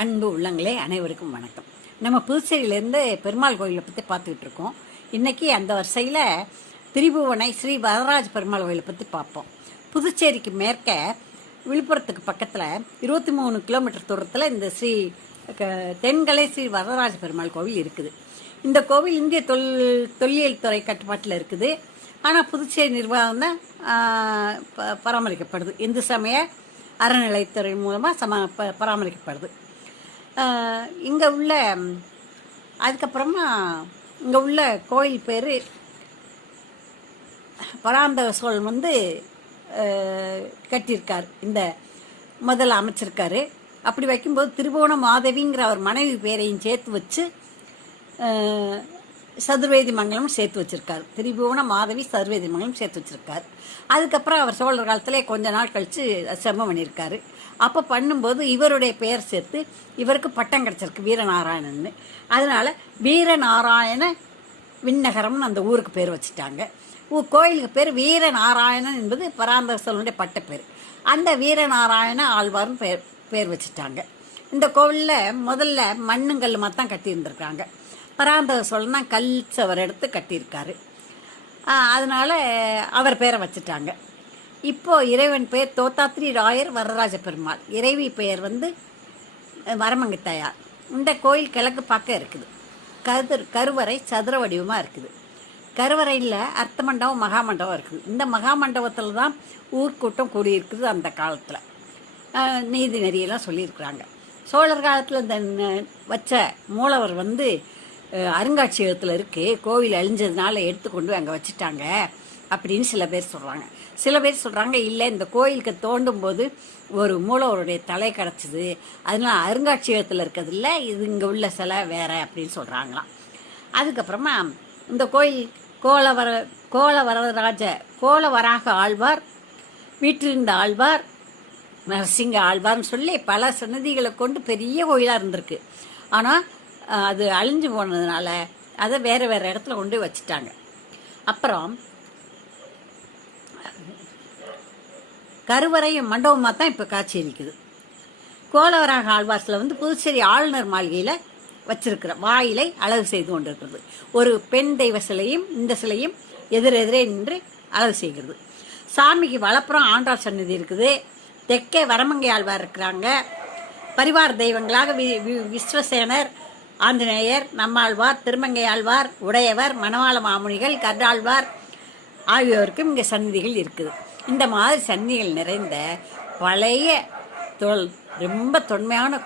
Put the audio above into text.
அன்பு உள்ளங்களே அனைவருக்கும் வணக்கம். நம்ம புதுச்சேரியிலேருந்து பெருமாள் கோயிலை பற்றி பார்த்துக்கிட்டு இருக்கோம். இன்றைக்கி அந்த வரிசையில் திரிபுவனை ஸ்ரீ வரதராஜ பெருமாள் கோயிலை பற்றி பார்ப்போம். புதுச்சேரிக்கு மேற்க விழுப்புரத்துக்கு பக்கத்தில் 23 கிலோமீட்டர் தூரத்தில் இந்த தென்கலை ஸ்ரீ வரதராஜ பெருமாள் கோவில் இருக்குது. இந்த கோவில் இந்திய தொல்லியல் துறை கட்டுப்பாட்டில் இருக்குது. ஆனால் புதுச்சேரி நிர்வாகம் தான் பராமரிக்கப்படுது. இந்து சமய அறநிலைத்துறை மூலமாக பராமரிக்கப்படுது. இங்கே உள்ள அதுக்கப்புறமா இங்கே உள்ள கோயில் பேர் பராந்தக சோழன் கட்டியிருக்கார். இந்த முதல்ல அமைச்சிருக்காரு. அப்படி வைக்கும்போது திருபுவன மாதவிங்கிற அவர் மனைவி பேரையும் சேர்த்து வச்சு சதுர்வேதி மங்கலம் சேர்த்து வச்சுருக்காரு. திரிபுவன மாதவி சதுர்வேதி மங்கலம் சேர்த்து வச்சுருக்காரு. அதுக்கப்புறம் அவர் சோழர் காலத்திலே கொஞ்ச நாள் கழித்து செம்மம் பண்ணியிருக்காரு. அப்போ பண்ணும்போது இவருடைய பெயர் சேர்த்து இவருக்கு பட்டம் கிடச்சிருக்கு, வீரநாராயணன்னு. அதனால் வீரநாராயண விண்ணகரம்னு அந்த ஊருக்கு பேர் வச்சுட்டாங்க. கோயிலுக்கு பேர் வீரநாராயணன் என்பது பராந்தக சோழனுடைய பட்ட பேர். அந்த வீரநாராயண ஆழ்வார்னு பேர் வச்சுட்டாங்க. இந்த கோவிலில் முதல்ல மண்ணுங்கல் தான் கட்டியிருந்திருக்காங்க. பராந்தக சோழன் தான் கல் சவர் எடுத்து கட்டியிருக்காரு. அதனால் அவர் பேரை வச்சுட்டாங்க. இப்போது இறைவன் பெயர் தோத்தாத்ரி ராயர் வரதராஜ பெருமாள். இறைவி பெயர் வரமங்கை தாயார். இந்த கோயில் கிழக்கு பக்கம் இருக்குது. கருவறை சதுர வடிவமாக இருக்குது. கருவறையில் அர்த்த மண்டபம் மகாமண்டபம் இருக்குது. இந்த மகாமண்டபத்தில் தான் ஊர்க்கூட்டம் கூடியிருக்குது. அந்த காலத்தில் நீதி நெறியெல்லாம் சொல்லியிருக்கிறாங்க. சோழர் காலத்தில் இந்த வச்ச மூலவர் அருங்காட்சியகத்தில் இருக்குது. கோவில் அழிஞ்சதுனால எடுத்துக்கொண்டு அங்கே வச்சுட்டாங்க அப்படின்னு சில பேர் சொல்கிறாங்க. சில பேர் சொல்கிறாங்க இல்லை, இந்த கோயிலுக்கு தோண்டும் போது ஒரு மூலவருடைய தலை கிடச்சிது, அதனால் அருங்காட்சியகத்தில் இருக்கிறதில்ல, இது இங்கே உள்ள சிலை வேறு அப்படின்னு சொல்கிறாங்களாம். அதுக்கப்புறமா இந்த கோயில் கோலவராக ஆழ்வார், வீற்றிருந்த ஆழ்வார், நரசிங்க ஆழ்வார்னு சொல்லி பல சன்னதிகளை கொண்டு பெரிய கோயிலாக இருந்திருக்கு. ஆனால் அது அழிஞ்சு போனதுனால அதை வேறு வேறு இடத்துல கொண்டு வச்சுட்டாங்க. அப்புறம் கருவறையும் மண்டபமாக தான் இப்போ காட்சி அளிக்குது. கோலவராக ஆழ்வார்ஸில் புதுச்சேரி ஆளுநர் மாளிகையில் வச்சிருக்கிற வாயிலை அழகு செய்து கொண்டிருக்கிறது. ஒரு பெண் தெய்வ சிலையும் இந்த சிலையும் எதிரெதிரே நின்று அழகு செய்கிறது. சாமிக்கு வலப்புறம் ஆண்டாள் சன்னதி இருக்குது. தெற்கே வரமங்கை ஆழ்வார் இருக்கிறாங்க. பரிவார தெய்வங்களாக விஸ்வசேனர், ஆஞ்சநேயர், நம்மாழ்வார், திருமங்கை ஆழ்வார், உடையவர், மணவாள மாமுனிகள், கர்டாழ்வார் ஆகியோருக்கும் இங்கே சன்னதிகள் இருக்குது. இந்த மாதிரி சன்னதிகள் நிறைந்த பழைய ரொம்ப தொன்மையான